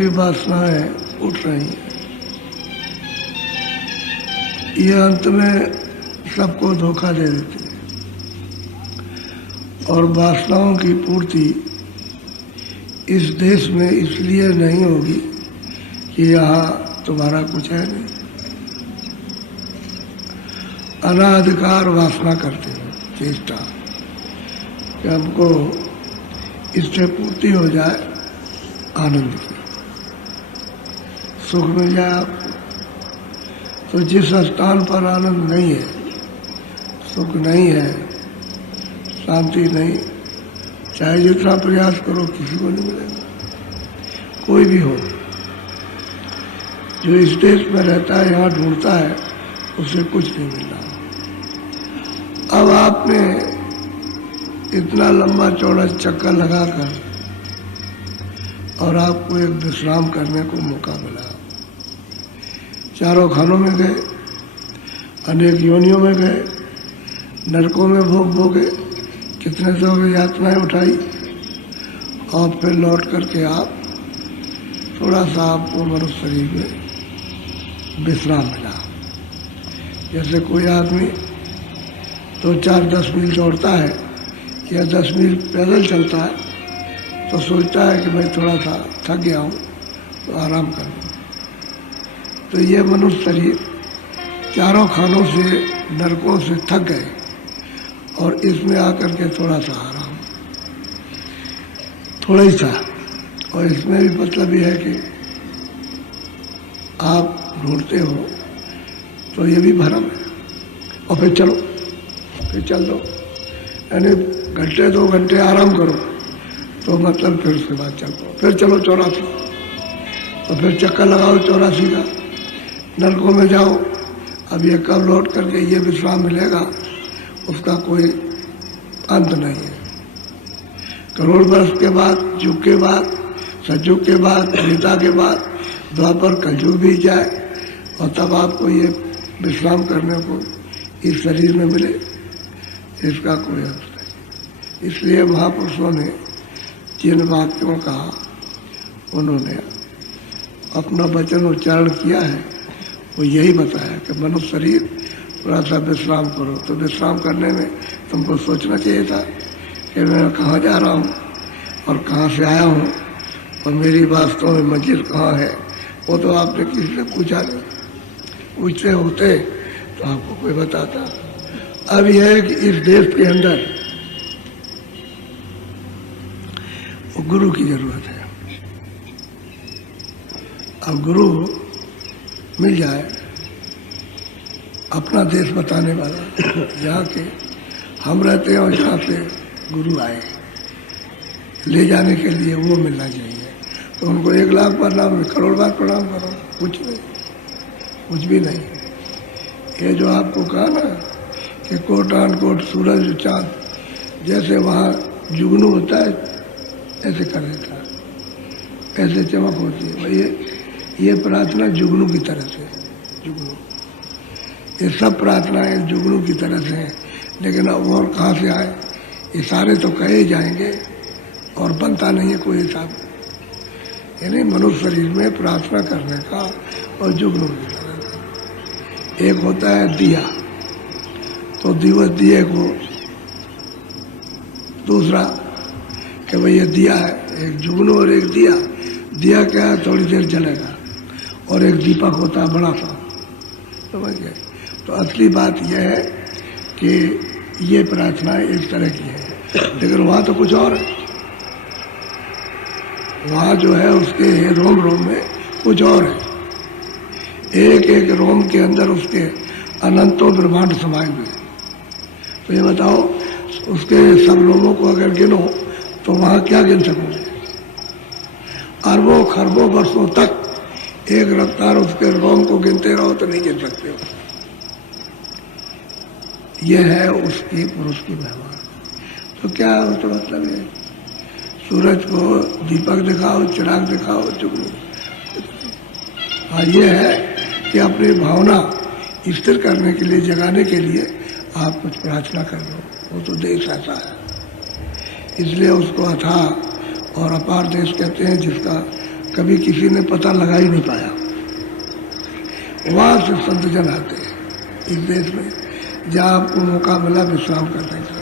भी वासनाएं उठ रही हैं। ये अंत में सबको धोखा दे देती है और वासनाओं की पूर्ति इस देश में इसलिए नहीं होगी कि यहाँ तुम्हारा कुछ है नहीं। अनाधिकार वासना करते हो, चेष्टा कि हमको इससे पूर्ति हो जाए, आनंद की, सुख मिल जाए आपको। तो जिस स्थान पर आनंद नहीं है, सुख नहीं है, शांति नहीं, चाहे जितना प्रयास करो किसी को नहीं मिलेगा। कोई भी हो जो इस देश में रहता है, यहाँ ढूंढता है, उसे कुछ नहीं मिल रहा। अब आपने इतना लंबा चौड़ा चक्कर लगाकर और आपको एक विश्राम करने को मौका मिला। चारों खानों में गए, अनेक योनियों में गए, नरकों में भोग भोगे, कितने तो यातनाएं उठाई और फिर लौट करके आप थोड़ा सा आपको मनुष्य शरीर में विश्राम मिला। जैसे कोई आदमी 2-4-10 मील दौड़ता है या 10 मील पैदल चलता है तो सोचता है कि मैं थोड़ा सा थक गया हूँ तो आराम कर लूँ। तो ये मनुष्य शरीर चारों खानों से, नरकों से थक गए और इसमें आकर के थोड़ा सा आराम, थोड़ा ही सा। और इसमें भी मतलब ये है कि आप ढूंढते हो तो ये भी भरम है। और फिर चलो, फिर चल दो, यानी घंटे 2 घंटे आराम करो तो मतलब फिर उसके बाद चल दो, फिर चलो 84, तो फिर चक्कर लगाओ 84 का, नरकों में जाओ। अब ये कब लौट करके ये विश्राम मिलेगा उसका कोई अंत नहीं है। करोड़ वर्ष के बाद, युग के बाद, सतयुग के बाद, त्रेता के बाद, द्वापर कलयुग भी जाए और तब आपको ये विश्राम करने को इस शरीर में मिले, इसका कोई अर्थ नहीं। इसलिए महापुरुषों ने जिन वाक्यों का उन्होंने अपना वचन उच्चारण किया है वो यही बताया कि मनुष्य शरीर थोड़ा सा विश्राम करो। तो विश्राम करने में तुमको सोचना चाहिए था कि मैं कहाँ जा रहा हूँ और कहाँ से आया हूँ और मेरी वास्तव में मंजिल कहाँ है। वो तो आपने किसी से पूछा नहीं, पूछते होते तो आपको कोई बताता। अब यह है कि इस देश के अंदर वो गुरु की जरूरत है। अब गुरु मिल जाए, अपना देश बताने वाला, जहाँ के हम रहते हैं और जहाँ से गुरु आए, ले जाने के लिए वो मिलना चाहिए। तो उनको 1 लाख बार प्रणाम, करोड़ बार प्रणाम करो, कुछ नहीं, कुछ भी नहीं। ये जो आपको कहा ना कि कोटान कोट सूरज चांद, जैसे वहाँ जुगनू होता है ऐसे कर देता है, ऐसे चमक होती है भाई। ये प्रार्थना जुगनू की तरह से, जुगनू, ये सब प्रार्थनाएं जुगनू की तरह से हैं। लेकिन अब और कहाँ से आए, ये सारे तो कहे जाएंगे और बनता नहीं है कोई हिसाब। यानी मनुष्य शरीर में प्रार्थना करने का और जुगनू की तरह का एक होता है दिया, तो दिवस दिए को दूसरा कि भाई ये दिया है, एक जुगनू और एक दिया। दिया क्या है, थोड़ी देर जलेगा, और एक दीपक होता है बड़ा सा, समझ गए। तो असली बात यह है कि ये प्रार्थना एक तरह की है, लेकिन वहाँ तो कुछ और है। वहाँ जो है उसके रोम रोम में कुछ और है। एक एक रोम के अंदर उसके अनंतों ब्रह्मांड समाये हुए। तो ये बताओ, उसके सब रोमों को अगर गिनो तो वहाँ क्या गिन सकोगे? अरबों खरबों वर्षों तक एक रफ्तार उसके रोम को गिनते रहो तो नहीं गिन सकते हो। यह है उसकी पुरुष की महिमा। तो क्या है, तो मतलब है सूरज को दीपक दिखाओ, चिराग दिखाओ, जुगनू। हाँ, ये है कि अपनी भावना स्थिर करने के लिए, जगाने के लिए आप कुछ प्रार्थना कर लो। वो तो देश ऐसा है, इसलिए उसको अथाह और अपार देश कहते हैं, जिसका कभी किसी ने पता लगा ही नहीं पाया। वहाँ से संत जन आते हैं इस देश में, जहाँ आपको मौका मिला विश्राम करने का,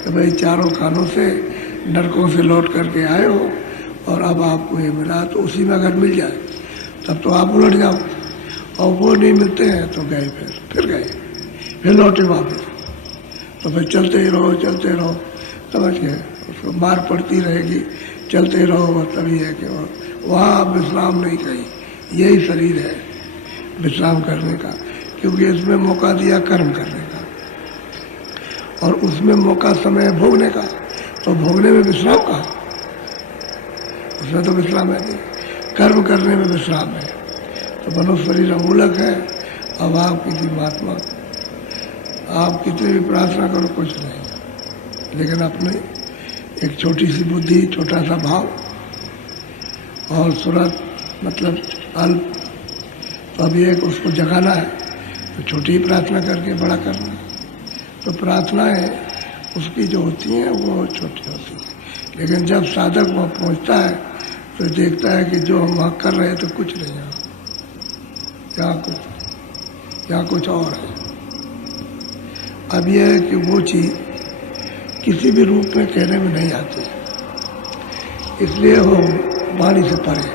कि भाई चारों खानों से नरकों से लौट करके आए हो और अब आपको ये मिला, तो उसी में अगर मिल जाए तब तो आप उलट जाओ, और वो नहीं मिलते हैं तो गए, फिर गए, फिर लौटे वापस। तो फिर चलते ही रहो, समझ गए, उसको मार पड़ती रहेगी, चलते रहो। मतलब ये है कि वहाँ आप विश्राम नहीं कहीं, यही शरीर है विश्राम करने का, क्योंकि इसमें मौका दिया कर्म करने का, और उसमें मौका समय है भोगने का, तो भोगने में विश्राम कहाँ, उसमें तो विश्राम है नहीं, कर्म करने में विश्राम है। तो मनुष्य शरीर अमूलक है। अब आप किसी महात्मा, आप कितनी भी प्रार्थना करो कुछ नहीं, लेकिन अपने एक छोटी सी बुद्धि, छोटा सा भाव और सूरत मतलब अल्प, तो अभी एक उसको जगाना है, तो छोटी ही प्रार्थना करके बड़ा करना। तो प्रार्थनाएं उसकी जो होती हैं वो छोटी होती हैं, लेकिन जब साधक वहाँ पहुँचता है तो देखता है कि जो हम वहाँ कर रहे थे कुछ नहीं है, यहाँ कुछ और है। अब यह है कि वो चीज़ किसी भी रूप में कहने में नहीं आती, इसलिए वो वाणी से परे,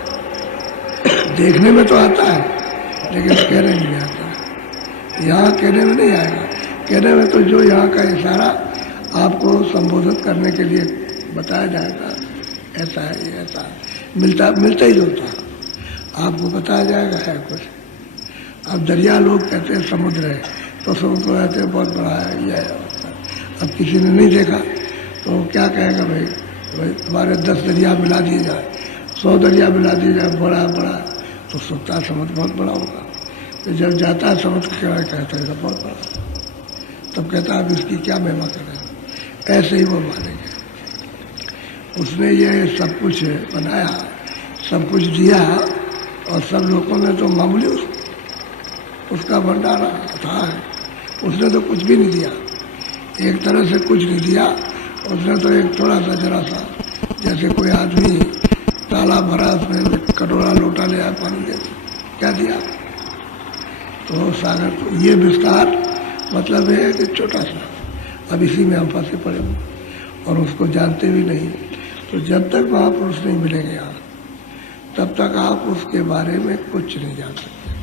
देखने में तो आता है लेकिन कहने में नहीं आता। यहाँ कहने में नहीं आएगा, कहने में तो जो यहाँ का इशारा आपको संबोधित करने के लिए बताया जाएगा, ऐसा है, ये ऐसा है, मिलता ही जुलता आपको बताया जाएगा है कुछ। अब दरिया लोग कहते हैं समुद्र है, तो समुद्र कहते हैं बहुत बड़ा है, यह है। अब किसी ने नहीं देखा तो क्या कहेगा, भाई तुम्हारे 10 दरिया मिला दिए जाए, 100 दरिया मिला दिए जाए, बड़ा बड़ा, तो सोचता समुद्र बहुत बड़ा होगा। तो जब जाता है समुद्र के किनारे कहता है बहुत बड़ा, तब कहता है अब इसकी क्या महिमा करें। ऐसे ही वो मानेंगे, उसने ये सब कुछ बनाया, सब कुछ दिया, और सब लोगों ने तो मामूली उसका भंडारा था, उसने तो कुछ भी नहीं दिया, एक तरह से कुछ नहीं दिया। उसने तो एक थोड़ा सा जरा सा, जैसे कोई आदमी तालाब भरा, उसमें कटोरा लोटा ले आया पानी दे, क्या दिया। तो सागर, तो ये विस्तार मतलब है कि छोटा सा, अब इसी में हम फंसे पड़े हुए और उसको जानते भी नहीं। तो जब तक महापुरुष नहीं मिलेंगे यहाँ, तब तक आप उसके बारे में कुछ नहीं जान सकते,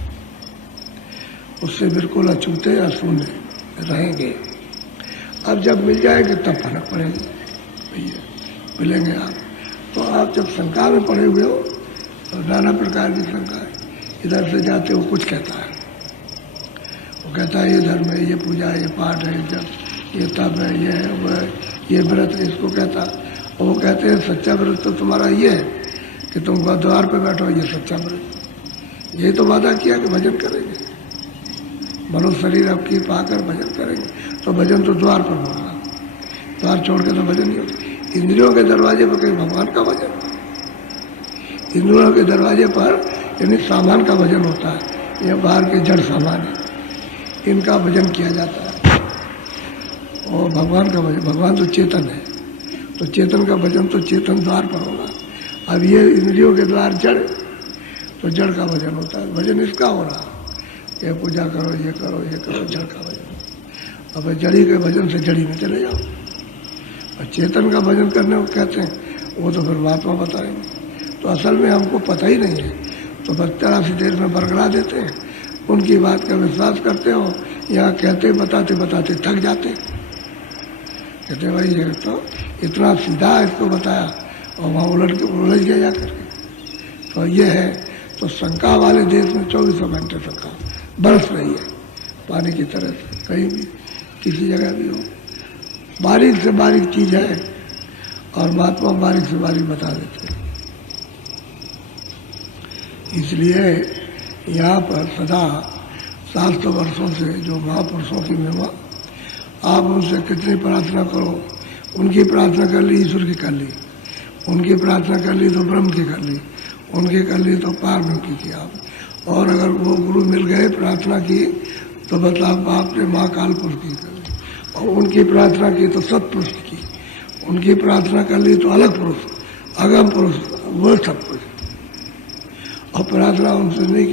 उससे बिल्कुल अछूते अशून्य रहेंगे। अब जब मिल जाएंगे तब फर्क पड़ेगी, भैया मिलेंगे आप। तो आप जब शंका में पड़े हुए हो, तो नाना प्रकार की शंका है, इधर से जाते हो कुछ कहता है, वो कहता है ये धर्म है, ये पूजा है, ये पाठ है, जब ये तप है, ये है, वो है, ये व्रत है, इसको कहता। और वो कहते हैं सच्चा व्रत तो तुम्हारा ये है कि तुम द्वार पे बैठो, ये सच्चा व्रत। यही तो वादा किया कि भजन करेंगे, मनुष्य शरीर आपकी पाकर भजन करेंगे, तो भजन तो द्वार पर होगा, द्वार छोड़ के तो भजन नहीं होता। इंद्रियों के दरवाजे पर कहीं भगवान का भजन, इंद्रियों के दरवाजे पर यानी सामान का भजन होता है, यह बाहर के जड़ सामान है, इनका भजन किया जाता है। और भगवान का भजन, भगवान तो चेतन है, तो चेतन का भजन तो चेतन द्वार पर होगा। अब ये इंद्रियों के द्वार जड़, तो जड़ का भजन होता है, भजन इसका हो रहा, ये पूजा करो, ये करो, ये करो, जड़ का भजन। अब जड़ी के भजन से जड़ी में चले जाओ, और चेतन का भजन करने को कहते हैं, वो तो फिर महात्मा बताएंगे। तो असल में हमको पता ही नहीं है, तो बस जरा सी देर में बरगला देते हैं, उनकी बात का विश्वास करते हो, यहाँ कहते बताते बताते थक जाते, कहते भाई ये तो इतना सीधा इसको बताया और वहाँ उलझ गया जा करके। तो ये है, तो शंका वाले देश में 24 घंटे शंका बरस रही है, पानी की तरह से, कहीं भी किसी जगह भी हो, बारीक से बारीक चीज है, और महात्मा बारीक से बारीक बता देते हैं। इसलिए यहाँ पर सदा 700 वर्षों से जो महापुरुषों की महिमा, आप उनसे कितनी प्रार्थना करो, उनकी प्रार्थना कर ली ईश्वर की कर ली, उनकी प्रार्थना कर ली तो ब्रह्म की कर ली, उनकी कर ली तो पारब्रह्म की किया आप। और अगर वो गुरु मिल गए प्रार्थना की तो मतलब आपने महाकाल पुरुष की कर ली, और उनकी प्रार्थना की तो सत्पुरुष की, उनकी प्रार्थना कर ली तो अलग पुरुष, अगम पुरुष, वो सब कुछ। और प्रार्थना उनसे नहीं